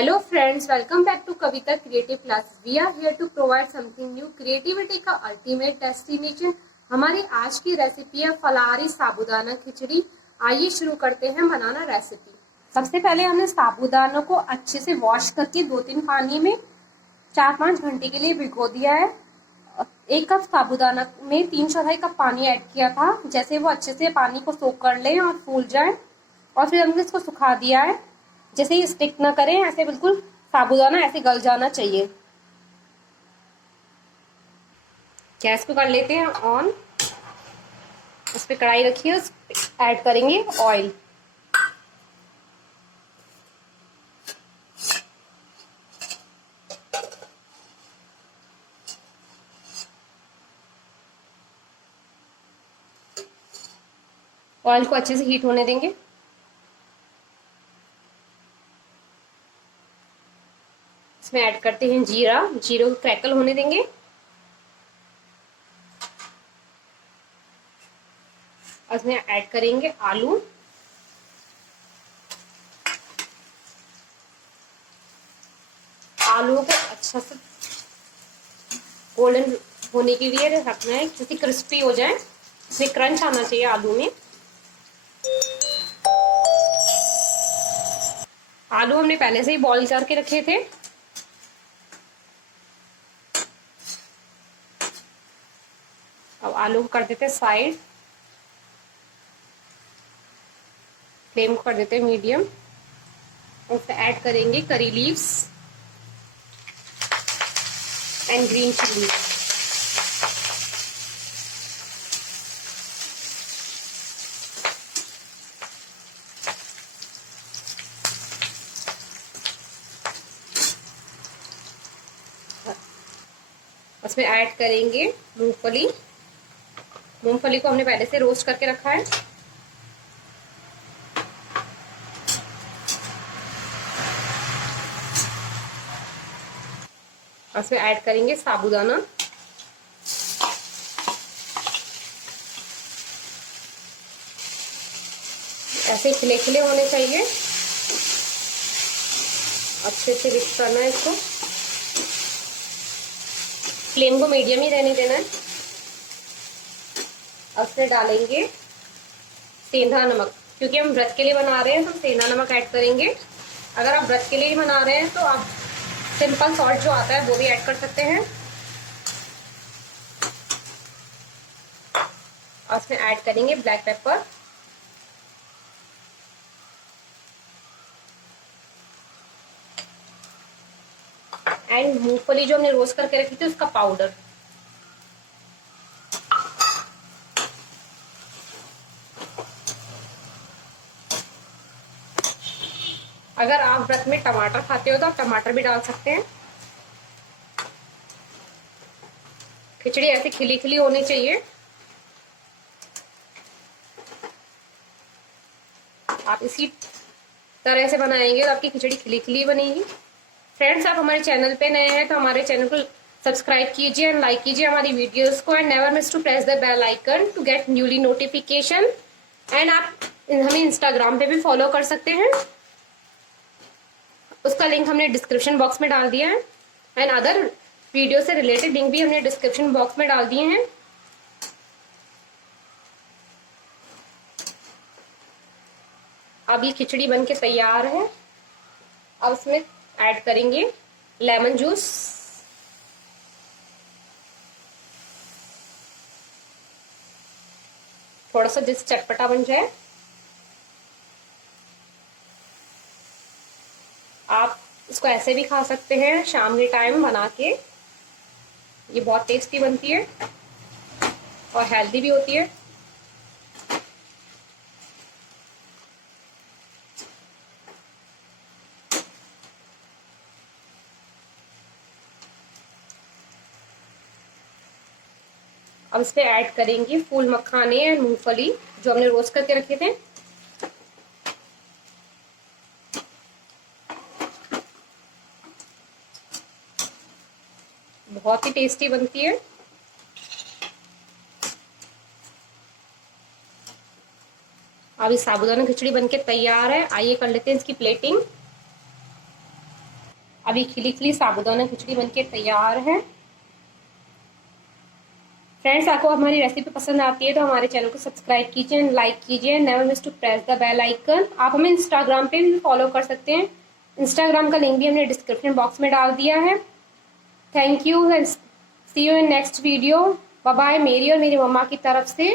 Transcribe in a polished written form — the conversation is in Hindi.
Hello friends, welcome back to Kavita Creative Classes. We are here to provide something new. Creativity का अल्टीमेट डेस्टिनेशन। हमारी आज की रेसिपी है फलाहारी साबूदाना खिचड़ी। आइए शुरू करते हैं बनाना रेसिपी। सबसे पहले हमने साबूदाना को अच्छे से वॉश करके 2-3 पानी में 4-5 घंटे के लिए भिगो दिया है। 1 कप साबूदाना में 3/4 कप पानी ऐड किया था। जैसे वो अच्छे से पानी को सोख कर लें और फूल जाए, और फिर हमने इसको सुखा दिया है। जैसे ही स्टिक ना करें, ऐसे बिल्कुल साबूदाना ऐसे गल जाना चाहिए। गैस को कर लेते हैं ऑन। उस पर कढ़ाई रखिए, उस पर ऐड करेंगे ऑयल। ऑयल को अच्छे से हीट होने देंगे। इसमें ऐड करते हैं जीरा। जीरे को क्रैकल होने देंगे। इसमें ऐड करेंगे आलू। आलू को अच्छा से गोल्डन होने के लिए रखना है, जिससे क्रिस्पी हो जाए। इसमें क्रंच आना चाहिए आलू में। आलू हमने पहले से ही बॉईल करके रखे थे। अब आलू को कर देते हैं साइड। फ्लेम को कर देते हैं मीडियम। उसमें ऐड करेंगे curry leaves and green chili. उसमें ऐड करेंगे मूंगफली। मूंगफली को हमने पहले से रोस्ट करके रखा है। उसमें ऐड करेंगे साबूदाना। ऐसे खिले खिले होने चाहिए। अच्छे से मिक्स करना है इसको। फ्लेम को मीडियम ही रहने देना है। अब से डालेंगे सेंधा नमक। क्योंकि हम व्रत के लिए बना रहे हैं तो सेंधा नमक ऐड करेंगे। अगर आप व्रत के लिए बना रहे हैं तो आप सिंपल सॉल्ट जो आता है वो भी ऐड कर सकते हैं। और इसमें ऐड करेंगे ब्लैक पेपर। एंड मूंगफली जो हमने रोस्ट करके रखी थी उसका पाउडर। अगर आप व्रत में टमाटर खाते हो तो आप टमाटर भी डाल सकते हैं। खिचड़ी ऐसे खिली खिली होनी चाहिए। आप इसी तरह से बनाएंगे तो आपकी खिचड़ी खिली खिली बनेगी। फ्रेंड्स, आप हमारे चैनल पे नए हैं तो हमारे चैनल को सब्सक्राइब कीजिए एंड लाइक कीजिए हमारी वीडियोस को। And never miss to press the bell icon to get newly notification. And आप हमें इंस्टाग्राम पे भी फॉलो कर सकते हैं। उसका लिंक हमने डिस्क्रिप्शन बॉक्स में डाल दिया है। एंड अदर वीडियो से रिलेटेड लिंक भी हमने डिस्क्रिप्शन बॉक्स में डाल दिए हैं। अब ये खिचड़ी बनके तैयार है। अब इसमें ऐड करेंगे लेमन जूस। थोड़ा सा जिस चटपटा बन जाए। आप इसको ऐसे भी खा सकते हैं शाम के टाइम बना के। ये बहुत टेस्टी बनती है और हेल्दी भी होती है। अब इस पे ऐड करेंगे फूल मखाने और मूंगफली जो हमने रोस्ट करके रखे थे। बहुत ही टेस्टी बनती है। अब ये साबूदाना खिचड़ी बनके तैयार है। आइए कर लेते हैं इसकी प्लेटिंग। अभी खिली खिली साबूदाना खिचड़ी बनके तैयार है। फ्रेंड्स, आपको हमारी रेसिपी पसंद आती है तो हमारे चैनल को सब्सक्राइब कीजिए एंड लाइक कीजिए। Never miss to press the bell icon. आप हमें इंस्टाग्राम पे भी फॉलो कर सकते हैं। इंस्टाग्राम का लिंक भी हमने डिस्क्रिप्शन बॉक्स में डाल दिया है। Thank you, see you in next video. Bye bye, मेरी और मेरी मम्मा की तरफ से।